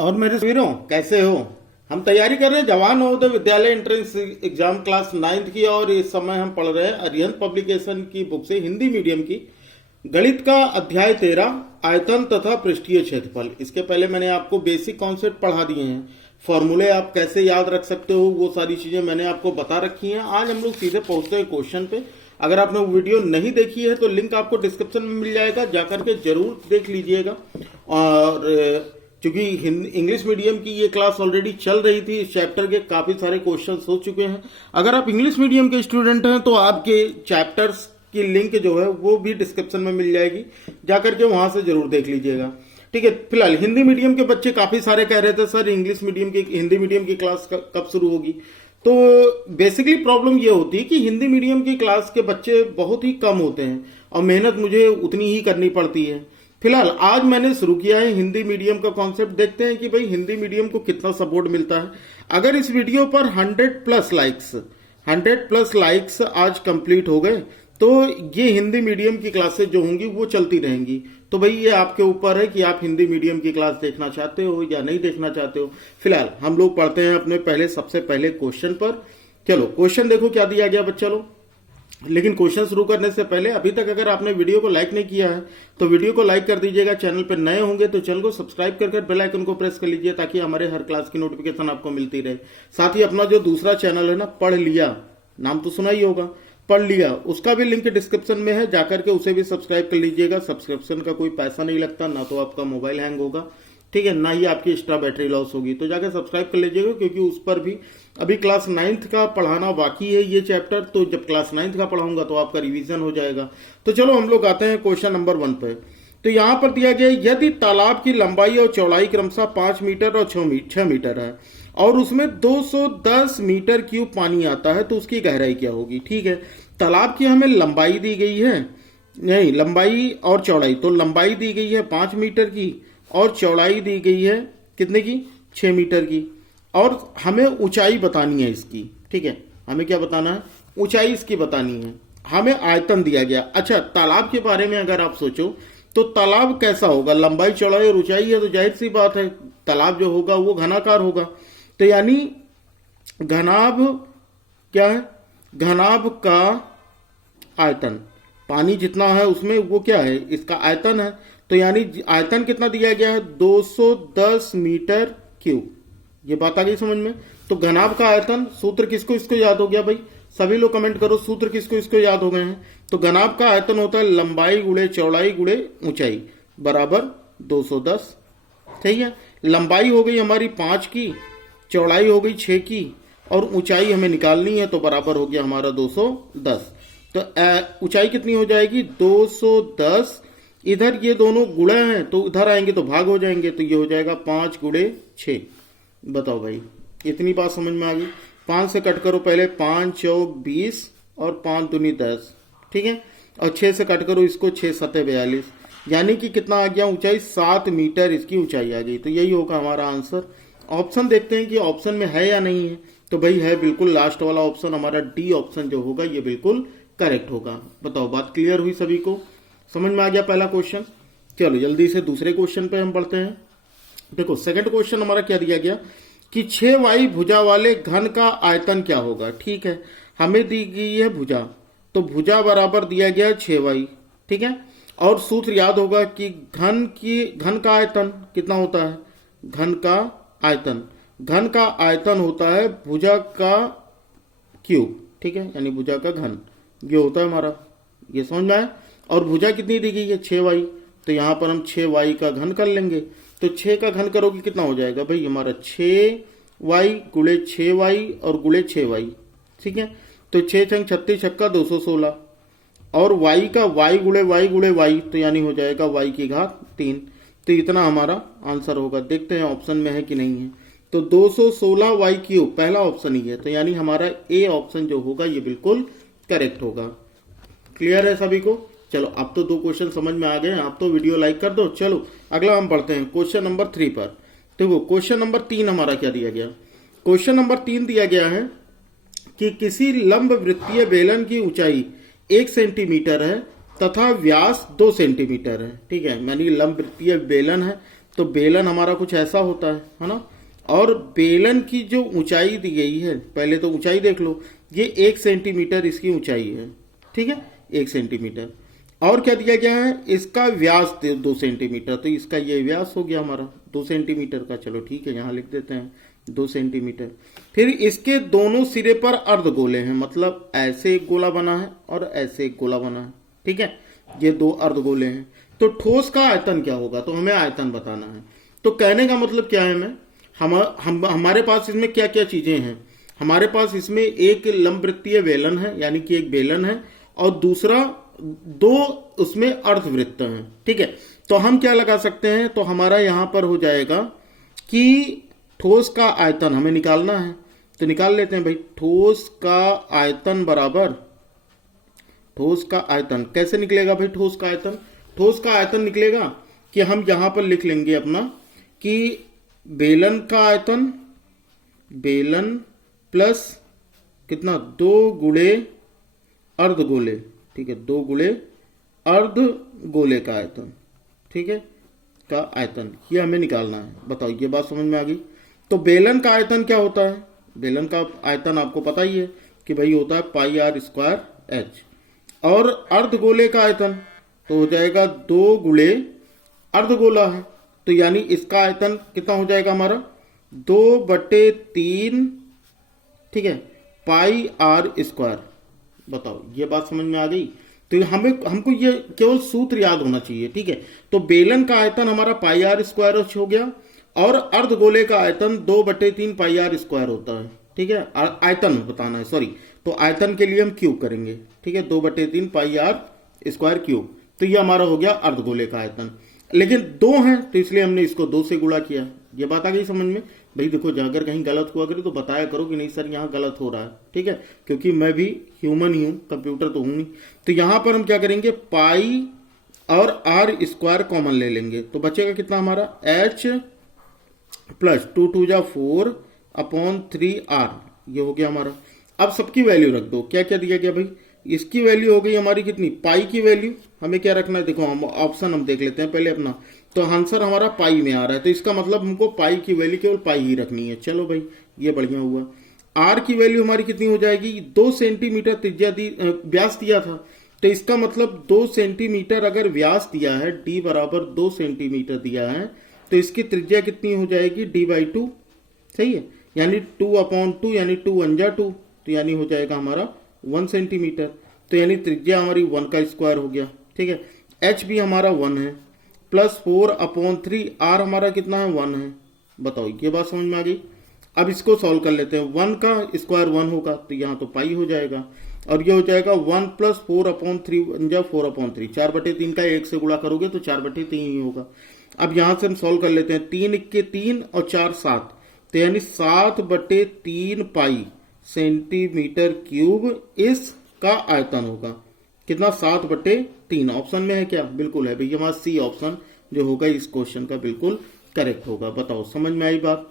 और मेरे वीरों, कैसे हो? हम तैयारी कर रहे हैं Jawahar Navodaya Vidyalaya entrance exam class 9th की। और इस समय हम पढ़ रहे हैं अरिहंत पब्लिकेशन की बुक से हिंदी मीडियम की गणित का अध्याय 13 आयतन तथा पृष्ठीय क्षेत्रफल। इसके पहले मैंने आपको बेसिक कॉन्सेप्ट पढ़ा दिए हैं, फॉर्मूले आप कैसे याद रख सकते हो, वो सारी चीजें मैंने आपको बता रखी हैं। आज हम लोग सीधे पहुंचते हैं क्वेश्चन पे। अगर आपने वो वीडियो नहीं देखी है तो लिंक आपको डिस्क्रिप्शन में मिल जाएगा, जाकर के जरूर देख लीजिएगा। और क्योंकि इंग्लिश मीडियम की ये क्लास ऑलरेडी चल रही थी, इस चैप्टर के काफी सारे क्वेश्चंस हो चुके हैं। अगर आप इंग्लिश मीडियम के स्टूडेंट हैं तो आपके चैप्टर्स की लिंक जो है वो भी डिस्क्रिप्शन में मिल जाएगी, जाकर के वहां से जरूर देख लीजिएगा। ठीक है, फिलहाल हिंदी मीडियम के बच्चे काफी सारे कह रहे थे सर इंग्लिश मीडियम की हिंदी मीडियम की क्लास कब शुरू होगी। तो बेसिकली प्रॉब्लम ये होती है कि हिंदी मीडियम की क्लास के बच्चे बहुत ही कम होते हैं और मेहनत मुझे उतनी ही करनी पड़ती है। फिलहाल आज मैंने शुरू किया है हिंदी मीडियम का कॉन्सेप्ट। देखते हैं कि भाई हिंदी मीडियम को कितना सपोर्ट मिलता है। अगर इस वीडियो पर 100 प्लस लाइक्स आज कंप्लीट हो गए तो ये हिंदी मीडियम की क्लासेस जो होंगी वो चलती रहेंगी। तो भाई ये आपके ऊपर है कि आप हिंदी मीडियम की क्लास देखना चाहते हो या नहीं देखना चाहते हो। फिलहाल हम लोग पढ़ते हैं अपने सबसे पहले क्वेश्चन पर। चलो क्वेश्चन देखो क्या दिया गया बच्चा लोग। लेकिन क्वेश्चन शुरू करने से पहले अभी तक अगर आपने वीडियो को लाइक नहीं किया है तो वीडियो को लाइक कर दीजिएगा। चैनल पर नए होंगे तो चैनल को सब्सक्राइब कर बेल आइकन को प्रेस कर लीजिए, ताकि हमारे हर क्लास की नोटिफिकेशन आपको मिलती रहे। साथ ही अपना जो दूसरा चैनल है ना, पढ़ लिया, नाम तो सुना ही होगा, पढ़ लिया, उसका भी लिंक डिस्क्रिप्शन में है, जाकर के उसे भी सब्सक्राइब कर लीजिएगा। सब्सक्रिप्शन का कोई पैसा नहीं लगता, ना तो आपका मोबाइल हैंग होगा, ठीक है, ना ही आपकी एक्स्ट्रा बैटरी लॉस होगी। तो जाकर सब्सक्राइब कर लीजिएगा, क्योंकि उस पर भी अभी क्लास 9th का पढ़ाना बाकी है ये चैप्टर। तो जब क्लास 9th का पढ़ाऊंगा तो आपका रिवीजन हो जाएगा। तो चलो हम लोग आते हैं क्वेश्चन नंबर 1 पे। तो यहां पर दिया गया, यदि तालाब की लंबाई और चौड़ाई क्रमशः 5 मीटर और 6 मीटर है और उसमें 210 मीटर क्यूब पानी आता है, तो उसकी गहराई क्या होगी। ठीक है, तालाब की हमें लंबाई दी गई है, नहीं लंबाई और चौड़ाई, तो लंबाई दी गई है 5 मीटर की और चौड़ाई दी गई है कितने की, 6 मीटर की। और हमें ऊंचाई बतानी है इसकी। ठीक है, हमें क्या बताना है, ऊंचाई इसकी बतानी है। हमें आयतन दिया गया। अच्छा, तालाब के बारे में अगर आप सोचो तो तालाब कैसा होगा, लंबाई चौड़ाई और ऊंचाई है, तो जाहिर सी बात है तालाब जो होगा वो घनाकार होगा। तो यानी घनाभ क्या है, घनाभ का आयतन, पानी जितना है उसमें वो क्या है, इसका आयतन है। तो यानी आयतन कितना दिया गया है, 210 मीटर क्यूब। ये बात आ गई समझ में। तो घनाभ का आयतन, सूत्र किसको इसको याद हो गया भाई, सभी लोग कमेंट करो, सूत्र किसको इसको याद हो गए हैं। तो घनाभ का आयतन होता है लंबाई गुणे चौड़ाई गुणे ऊंचाई बराबर 210। ठीक है, लंबाई हो गई हमारी 5 की, चौड़ाई हो गई 6 की, और ऊंचाई हमें निकालनी है, तो बराबर हो गया हमारा 210। तो ऊंचाई कितनी हो जाएगी, 210। इधर ये दोनों गुणे हैं तो इधर आएंगे तो भाग हो जाएंगे, तो ये हो जाएगा 5 गुणे 6। बताओ भाई, इतनी बात समझ में आ गई। 5 से कट करो पहले, 5 चौक 20 और 5 दूनी 10। ठीक है, और 6 से कट करो इसको, 6 सतह 42, यानी कि कितना आ गया ऊंचाई, 7 मीटर इसकी ऊंचाई आ गई। तो यही होगा हमारा आंसर। ऑप्शन देखते हैं कि ऑप्शन में है या नहीं है। तो भाई है, बिल्कुल लास्ट वाला ऑप्शन हमारा डी ऑप्शन जो होगा ये बिल्कुल करेक्ट होगा। बताओ, बात क्लियर हुई सभी को, समझ में आ गया पहला क्वेश्चन। चलो जल्दी से दूसरे क्वेश्चन पे हम बढ़ते हैं। देखो सेकंड क्वेश्चन हमारा क्या दिया गया कि 6y भुजा वाले घन का आयतन क्या होगा। ठीक है, हमें दी गई है भुजा, तो भुजा बराबर दिया गया 6y। ठीक है, और सूत्र याद होगा कि घन का आयतन कितना होता है, घन का आयतन होता है भुजा का क्यूब। ठीक है, यानी भुजा का घन ये होता है हमारा, ये समझ में आया। और भुजा कितनी दी गई है, 6y, तो यहां पर हम 6y का घन कर लेंगे। तो 6 का घन करोगे कितना हो जाएगा भाई हमारा, 6y गुणे 6y और गुणे 6y। ठीक है, तो 6 छंग 36 छक्का 216, और y का y गुणे y, तो यानी हो जाएगा y की घात 3। तो इतना हमारा आंसर होगा। देखते हैं ऑप्शन में है कि नहीं है। तो 216y क्यूब पहला ऑप्शन ही है, तो यानी हमारा ए ऑप्शन जो होगा ये बिल्कुल करेक्ट होगा। क्लियर है सभी को। चलो अब तो 2 क्वेश्चन समझ में आ गए हैं, आप तो वीडियो लाइक कर दो। चलो अगला हम पढ़ते हैं क्वेश्चन नंबर 3 पर। देखो क्वेश्चन नंबर 3 हमारा क्या दिया गया, क्वेश्चन नंबर 3 दिया गया है कि किसी लंब वृत्तीय बेलन की ऊंचाई 1 सेंटीमीटर है तथा व्यास 2 सेंटीमीटर है। ठीक है, यानी लंब वृत्तीय बेलन है, तो बेलन हमारा कुछ ऐसा होता है ना। और बेलन की जो ऊंचाई दी गई है, पहले तो ऊंचाई देख लो, ये 1 सेंटीमीटर इसकी ऊंचाई है। ठीक है, 1 सेंटीमीटर। और क्या दिया गया है, इसका व्यास 2 सेंटीमीटर, तो इसका ये व्यास हो गया हमारा 2 सेंटीमीटर का। चलो ठीक है, यहां लिख देते हैं 2 सेंटीमीटर। फिर इसके दोनों सिरे पर अर्धगोले हैं, मतलब ऐसे एक गोला बना है और ऐसे एक गोला बना है। ठीक है, ये 2 अर्धगोले हैं। तो ठोस का आयतन क्या होगा, तो हमें आयतन बताना है। तो कहने का मतलब क्या है, हमारे पास इसमें क्या क्या चीजें हैं। हमारे पास इसमें एक लंबवृत्तीय बेलन है, यानी कि एक बेलन है, और दूसरा 2 उसमें अर्धवृत्त हैं। ठीक है, तो हम क्या लगा सकते हैं, तो हमारा यहां पर हो जाएगा कि ठोस का आयतन हमें निकालना है। तो निकाल लेते हैं भाई, ठोस का आयतन बराबर, ठोस का आयतन कैसे निकलेगा भाई, ठोस का आयतन, ठोस का आयतन निकलेगा कि हम यहां पर लिख लेंगे अपना कि बेलन का आयतन, बेलन प्लस कितना, 2 गुणे अर्धगोले। ठीक है, 2 गुणे अर्धगोले का आयतन। ठीक है, का आयतन ये हमें निकालना है। बताओ, ये बात समझ में आ गई। तो बेलन का आयतन क्या होता है, बेलन का आयतन आपको पता ही है कि भाई होता है पाई आर स्क्वायर एच। और अर्धगोले का आयतन तो हो जाएगा 2 गुणे अर्धगोला है, तो यानी इसका आयतन कितना हो जाएगा हमारा, 2/3। ठीक है, पाई आर स्क्वायर। बताओ, ये बात समझ में आ गई। तो हमको ये केवल सूत्र याद होना चाहिए। ठीक है, तो बेलन का आयतन हमारा पाई आर स्क्वायर हो गया, और अर्धगोले का आयतन 2/3 पाई आर स्क्वायर होता है। ठीक है, आयतन बताना है, सॉरी। तो आयतन के लिए हम क्यूब करेंगे। ठीक है, 2/3 पाई आर स्क्वायर क्यूब। तो ये हमारा हो गया अर्धगोले का आयतन। लेकिन 2 हैं, तो इसलिए हमने इसको 2 से गुणा किया। ये बात आ गई समझ में भाई। देखो, अगर कहीं गलत हुआ करे तो बताया करो कि नहीं सर यहाँ गलत हो रहा है। ठीक है, क्योंकि मैं भी ह्यूमन ही हूं, कंप्यूटर तो हूं नहीं। तो यहां पर हम क्या करेंगे, पाई और आर स्क्वायर कॉमन ले लेंगे, तो बचेगा कितना हमारा, एच प्लस 2 2 जा 4/3r। ये हो गया हमारा। अब सबकी वैल्यू रख दो। क्या क्या दिया गया भाई, इसकी वैल्यू हो गई हमारी कितनी, पाई की वैल्यू। हमें क्या रखना है, देखो हम ऑप्शन हम देख लेते हैं पहले अपना। तो आंसर हमारा पाई में आ रहा है, तो इसका मतलब हमको पाई की वैल्यू केवल पाई ही रखनी है। चलो भाई, ये बढ़िया हुआ। आर की वैल्यू हमारी कितनी हो जाएगी, 2 सेंटीमीटर त्रिज्या व्यास दिया था, तो इसका मतलब 2 सेंटीमीटर अगर व्यास दिया है, डी बराबर 2 सेंटीमीटर दिया है, तो इसकी त्रिज्या कितनी हो जाएगी, d/2। सही है, यानी 2/2, यानी 2 1 जा 2, तो यानी हो जाएगा हमारा 1 सेंटीमीटर। तो यानी त्रिज्या हमारी 1 का स्क्वायर हो गया। ठीक है, h भी हमारा 1 है, प्लस 4/3 r हमारा कितना है, 1 है। बताओ, ये बात समझ में आ गई। अब इसको सॉल्व कर लेते हैं। 1 का स्क्वायर 1 होगा, तो यहाँ तो पाई हो जाएगा, और ये हो जाएगा 1 प्लस 4/3 1 जा 4/3। 4/3 का 1 से गुणा करोगे तो 4/3 ही होगा। अब यहां से हम सॉल्व कर लेते हैं। 3 के 3 और 4 7, तो यानी 7/3 पाई सेंटीमीटर क्यूब इसका आयतन होगा। कितना, 7/3। ऑप्शन में है क्या, बिल्कुल है भैया, हमारा सी ऑप्शन जो होगा इस क्वेश्चन का बिल्कुल करेक्ट होगा। बताओ, समझ में आई बात।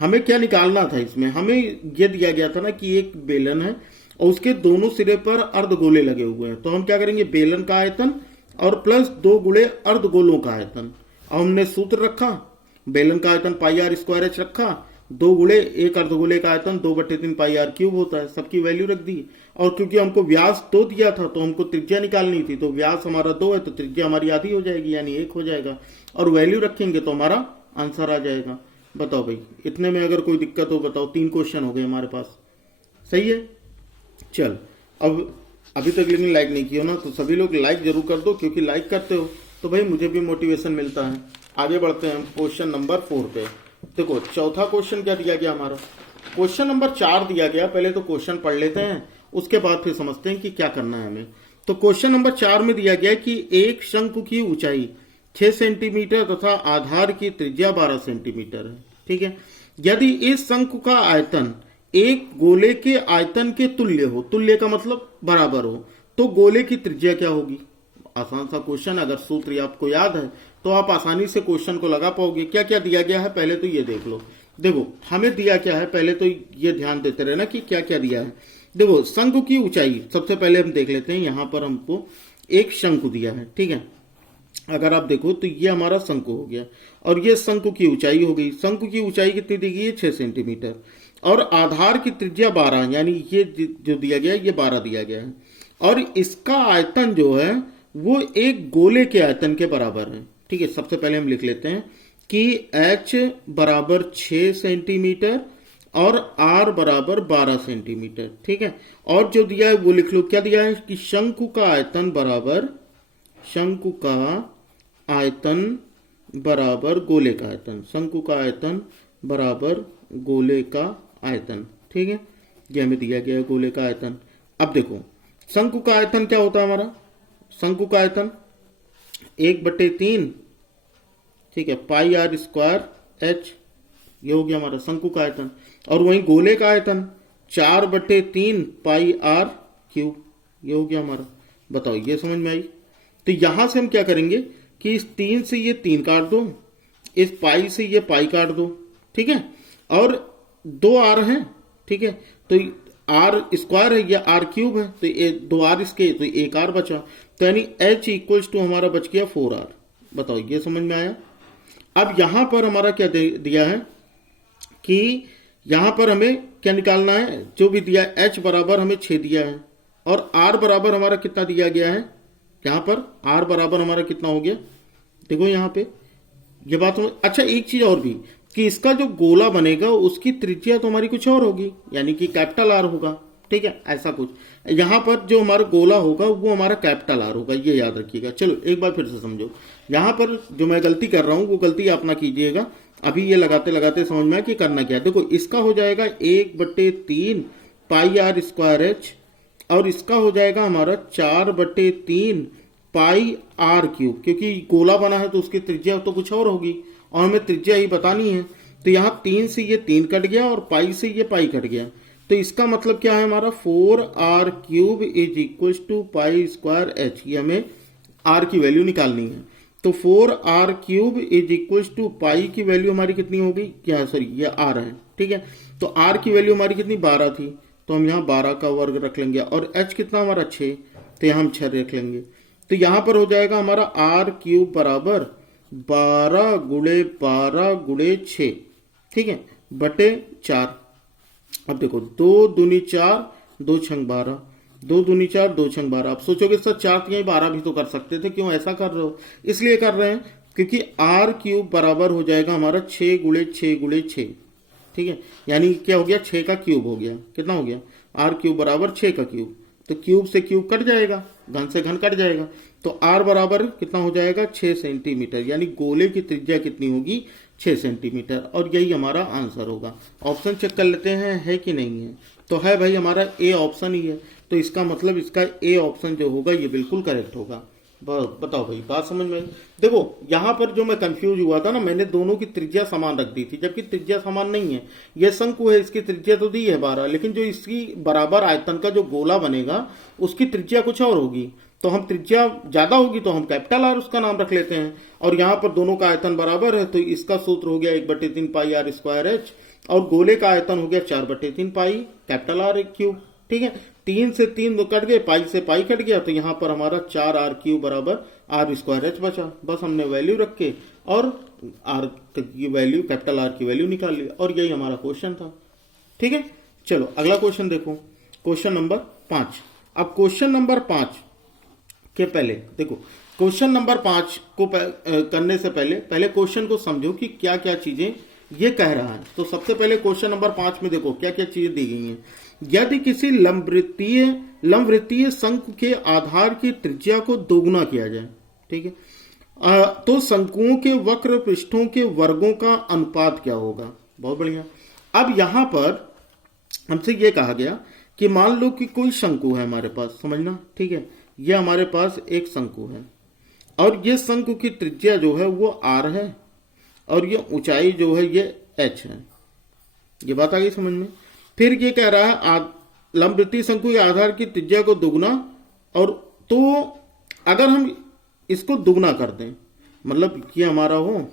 हमें क्या निकालना था इसमें, हमें ये दिया गया था ना कि एक बेलन है और उसके दोनों सिरे पर अर्धगोले लगे हुए हैं। तो हम क्या करेंगे, बेलन का आयतन और प्लस 2 गुणे अर्धगोलों का आयतन। अब हमने सूत्र रखा, बेलन का आयतन पाई आर स्क्वायर एच रखा, 2 गुणे एक अर्धगोले का आयतन 2/3 पाई आर क्यूब होता है। सबकी वैल्यू रख दी, और क्योंकि हमको व्यास 2 दिया था तो हमको त्रिज्या निकालनी थी, तो व्यास हमारा 2 है, तो त्रिज्या हमारी आधी हो जाएगी, यानी 1 हो जाएगा, और वैल्यू रखेंगे तो हमारा आंसर आ जाएगा। बताओ भाई, इतने में अगर कोई दिक्कत हो बताओ। 3 क्वेश्चन हो गए हमारे पास। सही है, चल। अब अभी तक लेकिन लाइक नहीं किया ना, तो सभी लोग लाइक जरूर कर दो, क्योंकि लाइक करते हो तो भाई मुझे भी मोटिवेशन मिलता है। आगे बढ़ते हैं क्वेश्चन नंबर 4 पे। देखो, चौथा क्वेश्चन क्या दिया गया हमारा, क्वेश्चन नंबर 4 दिया गया। पहले तो क्वेश्चन पढ़ लेते हैं, उसके बाद फिर समझते हैं कि क्या करना है हमें। तो क्वेश्चन नंबर 4 में दिया गया कि एक शंकु की ऊंचाई 6 सेंटीमीटर तथा आधार की त्रिज्या 12 सेंटीमीटर है। ठीक है, यदि इस शंकु का आयतन एक गोले के आयतन के तुल्य हो, तुल्य का मतलब बराबर हो, तो गोले की त्रिज्या क्या होगी। आसान सा क्वेश्चन, अगर सूत्र आपको याद है तो आप आसानी से क्वेश्चन को लगा पाओगे। क्या क्या दिया गया है पहले तो ये देख लो। देखो, हमें दिया क्या है, पहले तो ये ध्यान देते रहना कि क्या क्या दिया है। देखो, शंकु की ऊंचाई सबसे पहले हम देख लेते हैं। यहां पर हमको एक शंकु दिया है, ठीक है। अगर आप देखो तो ये हमारा शंकु हो गया और ये शंकु की ऊंचाई हो गई। शंकु की ऊंचाई कितनी दी गई है? 6 सेंटीमीटर। और आधार की त्रिज्या 12, यानी ये जो दिया गया है ये 12 दिया गया है। और इसका आयतन जो है वो एक गोले के आयतन के बराबर है, ठीक है। सबसे पहले हम लिख लेते हैं कि h बराबर 6 सेंटीमीटर और r बराबर 12 सेंटीमीटर, ठीक है। और जो दिया है वो लिख लो, क्या दिया है कि शंकु का आयतन बराबर, शंकु का आयतन बराबर गोले का आयतन, शंकु का आयतन बराबर गोले का आयतन, ठीक है। ये हमें दिया गया है गोले का आयतन। अब देखो शंकु का आयतन क्या होता है हमारा? शंकु का आयतन 1/3, ठीक है, पाई आर स्क्वायर एच, ये हो गया हमारा शंकु का आयतन। और वहीं गोले का आयतन 4/3 पाई आर क्यूब, ये हो गया हमारा। बताओ ये समझ में आई? तो यहां से हम क्या करेंगे कि इस 3 से ये 3 काट दो, इस पाई से ये पाई काट दो, ठीक है। और 2 आर हैं, ठीक है, तो आर स्क्वायर है, ये आर क्यूब है, तो ये 2 आर इसके, तो 1 आर बचा। तो यानी h इक्वल्स टू हमारा बच गया 4r। बताओ ये समझ में आया? अब यहां पर हमारा क्या दिया है कि यहां पर हमें क्या निकालना है? जो भी दिया है h बराबर हमें 6 दिया है और r बराबर हमारा कितना दिया गया है? यहां पर r बराबर हमारा कितना हो गया? देखो यहां पे ये बात हो। अच्छा एक चीज और भी कि इसका जो गोला बनेगा उसकी त्रिज्या तो हमारी कुछ और होगी, यानी कि कैपिटल आर होगा, ठीक है, ऐसा कुछ। यहां पर जो हमारा गोला होगा वो हमारा कैपिटल आर होगा, ये याद रखिएगा। चलो एक बार फिर से समझो, यहां पर जो मैं गलती कर रहा हूं वो गलती आप ना कीजिएगा। अभी ये लगाते लगाते समझ में आया कि करना क्या है। देखो इसका हो जाएगा 1/3 पाई आर स्क्वायर एच और इसका हो जाएगा हमारा 4/3 पाई आर क्यूब, क्योंकि गोला बना है तो उसकी त्रिज्या तो कुछ और होगी और हमें त्रिज्या ही बतानी है। तो यहाँ 3 से ये 3 कट गया और पाई से ये पाई कट गया, तो इसका मतलब क्या है हमारा 4r cube is equal to pi square H. ये हमें r की वैल्यू निकालनी है। तो 4r cube is equal to pi की वैल्यू हमारी कितनी हो गई? क्या सॉरी ये r है, ठीक है। तो r की वैल्यू हमारी कितनी? 12 थी, तो हम यहाँ 12 का वर्ग रख लेंगे और h कितना हमारा 6, तो यहाँ हम 6 रख लेंगे। तो यहाँ पर हो जाएगा हमारा r क्यूब बराबर 12 गुणे 12 गुणे 6, ठीक है, बटे 4। अब देखो 2 दूनी 4, 2 छंग 12, 2 दूनी 4, 2 छंग 12। आप सोचोगे सर 4 तो यही 12 भी तो कर सकते थे, क्यों ऐसा कर रहे हो? इसलिए कर रहे हैं क्योंकि r क्यूब बराबर हो जाएगा हमारा 6 गुणे 6 गुणे 6, ठीक है। यानी क्या हो गया? 6 का क्यूब हो गया। कितना हो गया? r क्यूब बराबर 6 का क्यूब। तो क्यूब से क्यूब कट जाएगा, घन से घन कट जाएगा, तो r बराबर कितना हो जाएगा? 6 सेंटीमीटर। यानी गोले की त्रिज्या कितनी होगी? 6 सेंटीमीटर। और यही हमारा आंसर होगा। ऑप्शन चेक कर लेते हैं है कि नहीं है। तो है भाई हमारा ए ऑप्शन ही है, तो इसका मतलब इसका ए ऑप्शन जो होगा ये बिल्कुल करेक्ट होगा। बताओ भाई बात समझ में? देखो यहां पर जो मैं कंफ्यूज हुआ था ना, मैंने दोनों की त्रिज्या समान रख दी थी, जबकि त्रिज्या समान नहीं है। यह शंकु है, इसकी त्रिज्या तो दी है 12, लेकिन जो इसकी बराबर आयतन का जो गोला बनेगा उसकी त्रिज्या कुछ और होगी। तो हम त्रिज्या ज्यादा होगी तो हम कैपिटल आर उसका नाम रख लेते हैं। और यहाँ पर दोनों का आयतन बराबर है, तो इसका सूत्र हो गया 1/3 पाई आर स्क्वायर एच और गोले का आयतन हो गया 4/3 पाई कैपिटल आर क्यूब, ठीक है। 3 से 3 कट गए, पाई से पाई कट गया, तो यहाँ पर हमारा 4r क्यूब बराबर आर स्क्वायर एच बचा। बस हमने वैल्यू रख के और आर की वैल्यू, कैपिटल आर की वैल्यू निकाल ली, और यही हमारा क्वेश्चन था, ठीक है। चलो अगला क्वेश्चन देखो, क्वेश्चन नंबर 5। अब क्वेश्चन नंबर 5 के पहले देखो, क्वेश्चन नंबर 5 को करने से पहले क्वेश्चन को समझो कि क्या क्या चीजें ये कह रहा है। तो सबसे पहले क्वेश्चन नंबर 5 में देखो क्या क्या चीजें दी गई हैं। यदि किसी लंबवृत्तीय शंकु के आधार की त्रिज्या को दोगुना किया जाए, ठीक है, तो शंकुओं के वक्र पृष्ठों के वर्गों का अनुपात क्या होगा? बहुत बढ़िया। अब यहां पर हमसे यह कहा गया कि मान लो कि कोई शंकु है हमारे पास, समझना, ठीक है। ये हमारे पास एक शंकु है और ये शंकु की त्रिज्या जो है वो r है और ये ऊंचाई जो है ये h है। ये बात आ गई समझ में? फिर ये कह रहा है लंबवृत्तीय शंकु के आधार की त्रिज्या को दुगना, और तो अगर हम इसको दुगना कर दें, मतलब ये हमारा हो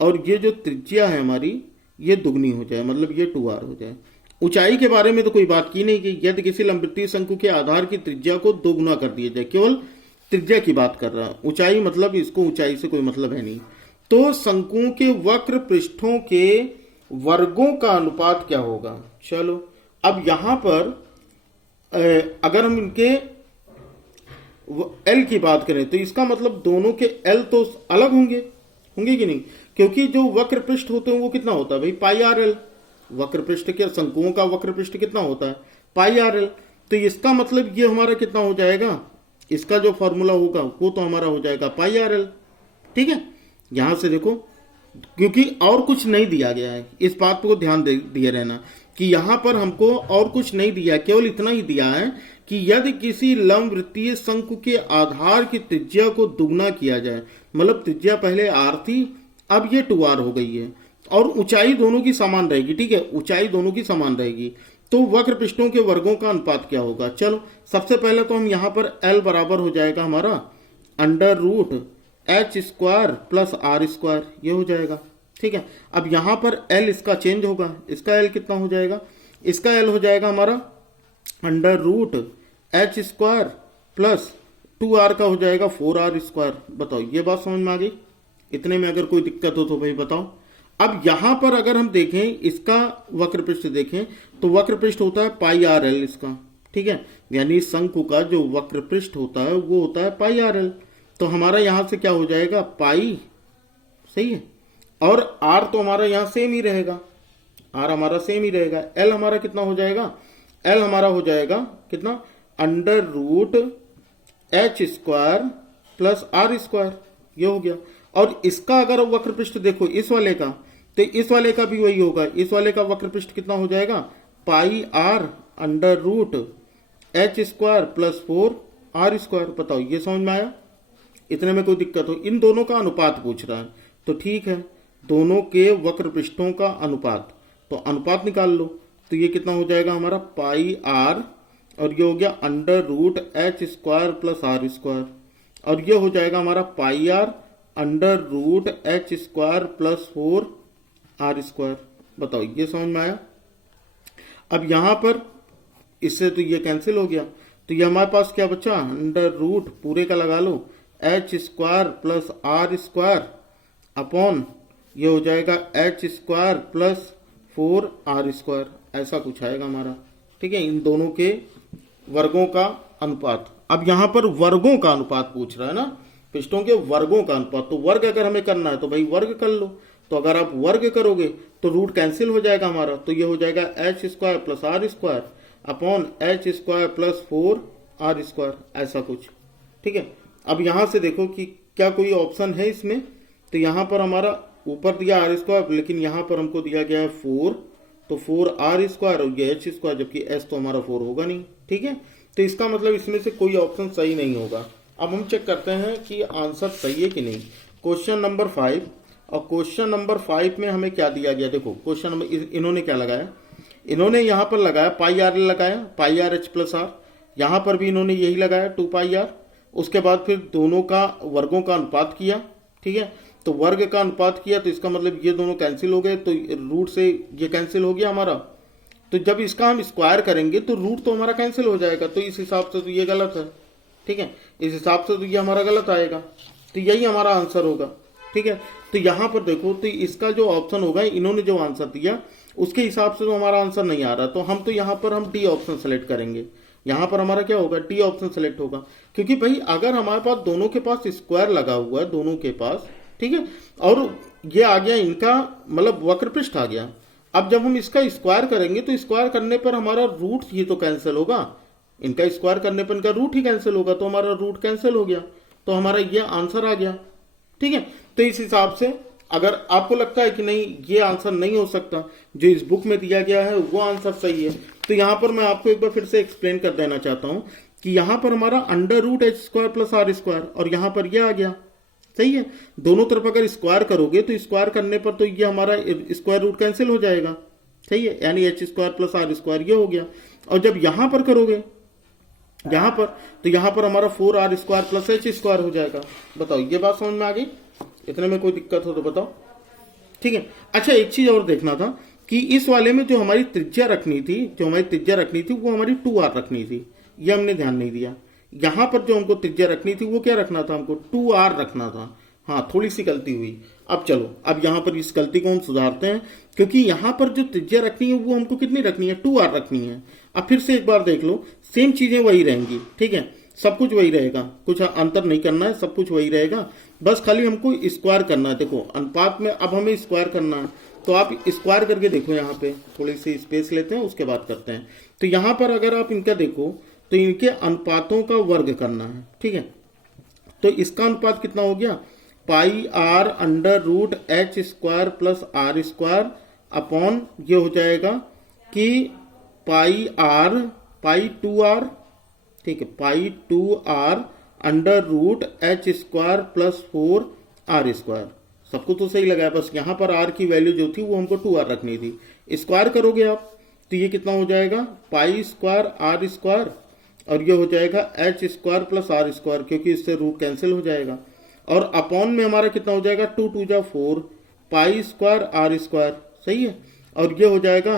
और ये जो त्रिज्या है हमारी ये दुगनी हो जाए, मतलब ये 2r हो जाए। ऊंचाई के बारे में तो कोई बात की नहीं कि यदि किसी लंबवृत्तीय शंकु के आधार की त्रिज्या को दोगुना कर दिया जाए, केवल त्रिज्या की बात कर रहा है। ऊंचाई मतलब इसको ऊंचाई से कोई मतलब है नहीं। तो शंकुओं के वक्र पृष्ठों के वर्गों का अनुपात क्या होगा। चलो अब यहां पर अगर हम इनके एल की बात करें तो इसका मतलब दोनों के एल तो अलग होंगे, होंगे कि नहीं, क्योंकि जो वक्र पृष्ठ होते हैं वो कितना होता है भाई, पाई आर एल। वक्र पृष्ठ के शंकुओं का वक्र पृष्ठ कितना होता है, पाई आर एल। तो इसका मतलब ये हमारा कितना हो जाएगा, इसका जो फॉर्मूला होगा वो तो हमारा हो जाएगा पाई आर एल। ठीक है, यहां से देखो, क्योंकि और कुछ नहीं दिया गया है, इस बात को ध्यान दिए रहना कि यहां पर हमको और कुछ नहीं दिया, केवल इतना ही दिया है कि यदि किसी लंबवृत्तीय शंकु के आधार की त्रिज्या को दुगना किया जाए, मतलब त्रिज्या पहले आर थी, अब ये 2r हो गई है, और ऊंचाई दोनों की समान रहेगी। ठीक है, ऊंचाई दोनों की समान रहेगी, तो वक्र पृष्ठों के वर्गों का अनुपात क्या होगा। चलो सबसे पहले तो हम यहां पर L बराबर हो जाएगा हमारा under root H square plus are square, ये हो जाएगा। ठीक है, अब यहां पर L इसका चेंज होगा, इसका L कितना हो जाएगा, इसका L हो जाएगा हमारा under root H square plus 2r का हो जाएगा 4r स्क्वायर। बताओ ये बात समझ में आ गई। इतने में अगर कोई दिक्कत हो तो भाई बताओ। अब यहां पर अगर हम देखें, इसका वक्र पृष्ठ देखें तो वक्र पृष्ठ होता है पाई आर एल इसका। ठीक है, यानी शंकु का जो वक्र पृष्ठ होता है वो होता है पाई आर एल। तो हमारा यहां से क्या हो जाएगा, पाई, सही है, और आर तो हमारा यहां सेम ही रहेगा, आर हमारा सेम ही रहेगा। एल हमारा कितना हो जाएगा, एल हमारा हो जाएगा कितना, under root H square plus are square, ये हो गया। और इसका अगर वक्र पृष्ठ देखो इस वाले का, तो इस वाले का भी वही होगा। इस वाले का वक्र पृष्ठ कितना हो जाएगा, pi r under root H square plus 4r square. बताओ ये समझ में आया। इतने में कोई दिक्कत हो, इन दोनों का अनुपात पूछ रहा है, तो ठीक है, दोनों के वक्र पृष्ठों का अनुपात, तो अनुपात निकाल लो। तो ये कितना हो जाएगा हमारा, पाई आर, और ये हो गया under root H square plus are square, और ये हो जाएगा हमारा pi r under root H square plus 4r square. बताओ ये समझ में आया। अब यहां पर इससे तो ये कैंसिल हो गया, तो ये हमारे पास क्या बचा, अंडर रूट पूरे का लगा लो h square plus are square upon ये हो जाएगा H square plus 4r square, ऐसा कुछ आएगा हमारा। ठीक है, इन दोनों के वर्गों का अनुपात। अब यहां पर वर्गों का अनुपात पूछ रहा है ना, पृष्ठों के वर्गों का अनुपात। तो वर्ग अगर हमें करना है तो भाई वर्ग कर लो। तो अगर आप वर्ग करोगे तो रूट कैंसिल हो जाएगा हमारा, तो ये हो जाएगा H square plus are square upon H square plus 4r square, ऐसा कुछ। ठीक है, अब यहां से देखो कि क्या कोई ऑप्शन है इसमें, तो यहां पर हमारा ऊपर दिया आर स्क्वायर, लेकिन यहां पर हमको दिया गया है 4, तो 4r स्क्वायर और ये एच स्क्वायर, जबकि एस तो हमारा 4 होगा नहीं। ठीक है, तो इसका मतलब इसमें से कोई ऑप्शन सही नहीं होगा। अब हम चेक करते हैं कि आंसर सही है कि नहीं। क्वेश्चन नंबर 5, और क्वेश्चन नंबर 5 में हमें क्या दिया गया, देखो क्वेश्चन नंबर, इन्होंने क्या लगाया, इन्होंने यहां पर लगाया पाई आर लगाया, पाई आर एच प्लस आर, यहां पर भी इन्होंने यही लगाया 2 पाई आर। उसके बाद फिर दोनों का वर्गों का अनुपात किया। ठीक है, तो वर्ग का अनुपात किया, तो इसका मतलब ये दोनों कैंसिल हो गए, तो रूट से ये कैंसिल हो गया हमारा। तो जब इसका हम स्क्वायर करेंगे तो रूट तो हमारा कैंसिल हो जाएगा, तो इस हिसाब से तो ये गलत है। ठीक है, इस हिसाब से तो ये हमारा गलत आएगा, तो यही हमारा आंसर होगा। ठीक है, तो यहां पर देखो, तो इसका जो ऑप्शन होगा, इन्होंने जो आंसर दिया उसके हिसाब से तो हमारा आंसर नहीं आ रहा, तो हम तो यहां पर हम डी ऑप्शन सेलेक्ट करेंगे। यहां पर हमारा क्या होगा, डी ऑप्शन सेलेक्ट होगा, क्योंकि भाई अगर हमारे पास दोनों के पास स्क्वायर लगा हुआ है, दोनों के पास, ठीक है, और ये आ गया इनका मतलब वक्र पृष्ठ आ गया। अब जब हम इसका स्क्वायर करेंगे तो स्क्वायर करने पर हमारा रूट ही तो कैंसिल होगा, इनका स्क्वायर करने पर इनका रूट ही कैंसिल होगा, तो हमारा रूट कैंसिल हो गया, तो हमारा ये आंसर आ गया। ठीक है, तो इस हिसाब से अगर आपको लगता है कि नहीं ये आंसर नहीं हो सकता, जो इस बुक में दिया गया है वो आंसर सही है, तो यहां पर मैं आपको एक बार फिर से एक्सप्लेन कर देना चाहता हूं कि यहां पर हमारा under root H square plus are square, और यहां पर ये आ गया, सही है। दोनों तरफ अगर स्क्वायर करोगे तो स्क्वायर करने पर तो ये हमारा स्क्वायर रूट कैंसिल हो जाएगा, सही है, यानी H square plus are square ये हो गया। और जब यहां पर करोगे यहां पर, तो यहां पर हमारा 4r square plus H square हो जाएगा। बताओ ये बात समझ में आ गई। इतने में कोई दिक्कत हो तो बताओ। ठीक है, अच्छा एक चीज और देखना था कि इस वाले में जो हमारी त्रिज्या रखनी थी, वो हमारी 2r रखनी थी, ये हमने ध्यान नहीं दिया। यहाँ पर जो हमको त्रिज्या रखनी थी वो क्या रखना था, हमको 2r रखना था। हाँ, थोड़ी सी गलती हुई। अब चलो, अब यहाँ पर इस गलती को हम सुधारते हैं, क्योंकि यहाँ पर जो त्रिज्या रखनी है वो हमको कितनी रखनी है, 2r रखनी है। अब फिर से एक बार देख लो, सेम चीजें वही रहेंगी, ठीक है, सब कुछ वही रहेगा, कुछ अंतर नहीं करना है, सब कुछ वही रहेगा, बस खाली हमको स्क्वायर करना है। देखो अनुपात में अब हमें स्क्वायर करना है, तो आप स्क्वायर करके देखो, यहाँ पे थोड़ी सी स्पेस लेते हैं, उसके बाद करते हैं। तो यहाँ पर अगर आप इनका देखो तो इनके अनुपातों का वर्ग करना है, ठीक है। तो इसका अनुपात कितना हो गया, pi r under root H square plus are square upon ये हो जाएगा कि पाई आर, पाई 2r, ठीक है, pi 2r under root H square plus 4r square. सबको तो सही लगा है, बस यहाँ पर r की वैल्यू जो थी वो हमको 2r रखनी थी। स्क्वायर करोगे आप तो ये कितना हो जाएगा, पाई स्क्वायर आर स्क्वायर, और ये हो जाएगा H square plus are square, क्योंकि इससे रूट कैंसिल हो जाएगा। और अपॉन में हमारा कितना हो जाएगा, 2 2 जा 4 पाई स्क्वायर आर स्क्वायर, सही है। और ये हो जाएगा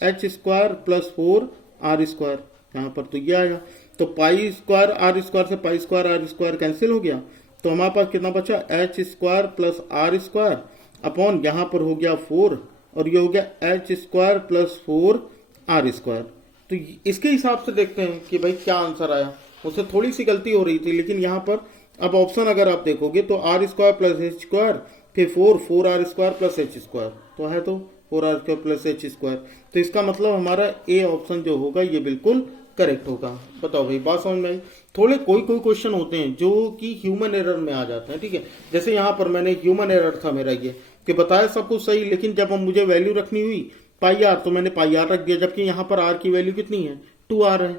H square plus 4 R square, यहाँ पर तो ये आया। तो पाई स्क्वायर आर स्क्वायर से pi square R square cancel हो गया, तो हमारे पास कितना बचा, H square plus are square upon यहाँ पर हो गया 4, और ये हो गया H square plus 4 R square. तो इसके हिसाब से देखते हैं कि भाई क्या आंसर आया। उससे थोड़ी सी गलती हो रही थी, लेकिन यहाँ पर अब ऑप्शन अगर आप देखोगे तो R square plus H square, फिर 4 R square plus H square, तो है तो 4r square plus H square. तो इसका मतलब हमारा ए ऑप्शन जो होगा ये बिल्कुल करेक्ट होगा। बताओ भाई, बात समझ में आई। थोड़े कोई क्वेश्चन होते हैं जो कि ह्यूमन एरर में आ जाते हैं, ठीक है। जैसे यहाँ पर मैंने ह्यूमन एरर था मेरा ये कि बताया सब कुछ सही, लेकिन जब हम मुझे वैल्यू रखनी हुई पाई आर, तो मैंने पाई आर रख दिया, जबकि यहाँ पर आर की वैल्यू कितनी है, 2r है,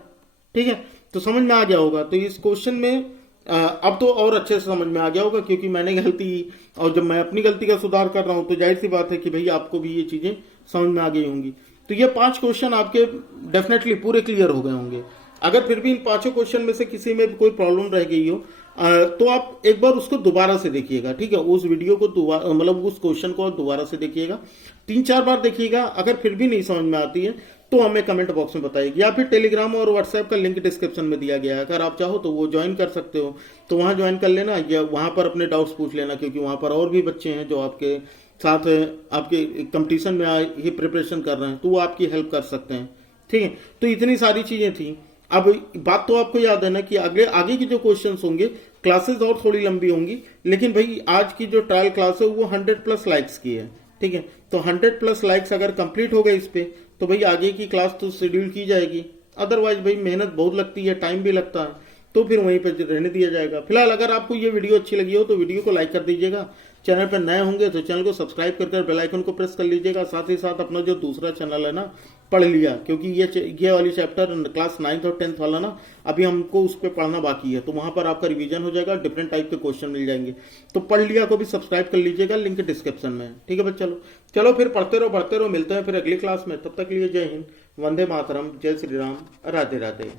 ठीक है। तो समझ में आ गया होगा। तो इस क्वेश्चन में अब तो और अच्छे से समझ में आ गया होगा, क्योंकि मैंने गलती, और जब मैं अपनी गलती का सुधार कर रहा हूं तो जाहिर सी बात है कि भाई आपको भी ये चीजें समझ में आ गई होंगी। तो ये 5 क्वेश्चन आपके डेफिनेटली पूरे क्लियर हो गए होंगे। अगर फिर भी इन 5 क्वेश्चन में से किसी में भी कोई प्रॉब्लम रह गई हो तो आप एक बार उसको दोबारा से देखिएगा, ठीक है। उस वीडियो को दोबारा, मतलब उस क्वेश्चन को दोबारा से देखिएगा, 3-4 बार देखिएगा। अगर फिर भी नहीं समझ में आती है तो हमें कमेंट बॉक्स में बताइएगा, या फिर टेलीग्राम और व्हाट्सएप का लिंक डिस्क्रिप्शन में दिया गया है, अगर आप चाहो तो वो ज्वाइन कर सकते हो, तो वहां ज्वाइन कर लेना, या वहां पर अपने डाउट्स पूछ लेना, क्योंकि वहां पर और भी बच्चे हैं जो आपके साथ आपके कंपटीशन में ही प्रिपरेशन कर रहे हैं, तो वो आपकी हेल्प कर सकते हैं, ठीक है। तो इतनी सारी चीजें थी। अब बात तो आपको याद है ना कि आगे की जो क्वेश्चंस होंगे, क्लासेस और थोड़ी लंबी होंगी, लेकिन भाई आज की जो ट्रायल क्लास है वो 100+ लाइक्स की है, ठीक है। तो 100+ लाइक्स अगर कंप्लीट हो गए इस पे, तो भाई आगे की क्लास तो शेड्यूल की जाएगी। अदरवाइज भाई मेहनत बहुत लगती है, टाइम भी लगता है, तो फिर वहीं पर रहने दिया जाएगा। फिलहाल अगर आपको ये वीडियो अच्छी लगी हो तो वीडियो को लाइक कर दीजिएगा, चैनल पर नए होंगे तो चैनल को सब्सक्राइब कर बेल आइकन को प्रेस कर लीजिएगा। साथ ही साथ अपना जो दूसरा चैनल है ना, पढ़ लिया, क्योंकि ये वाली चैप्टर क्लास 9th और 10th वाला ना अभी हमको उस पर पढ़ना बाकी है, तो वहां पर आपका रिवीजन हो जाएगा, डिफरेंट टाइप के क्वेश्चन मिल जाएंगे। तो पढ़ लिया को भी सब्सक्राइब कर लीजिएगा, लिंक डिस्क्रिप्शन में, ठीक है बच्चे। चलो फिर पढ़ते रहो, मिलते हैं फिर अगली क्लास में। तब तक के लिए जय हिंद, वंदे मातरम, जय श्री राम, राधे राधे।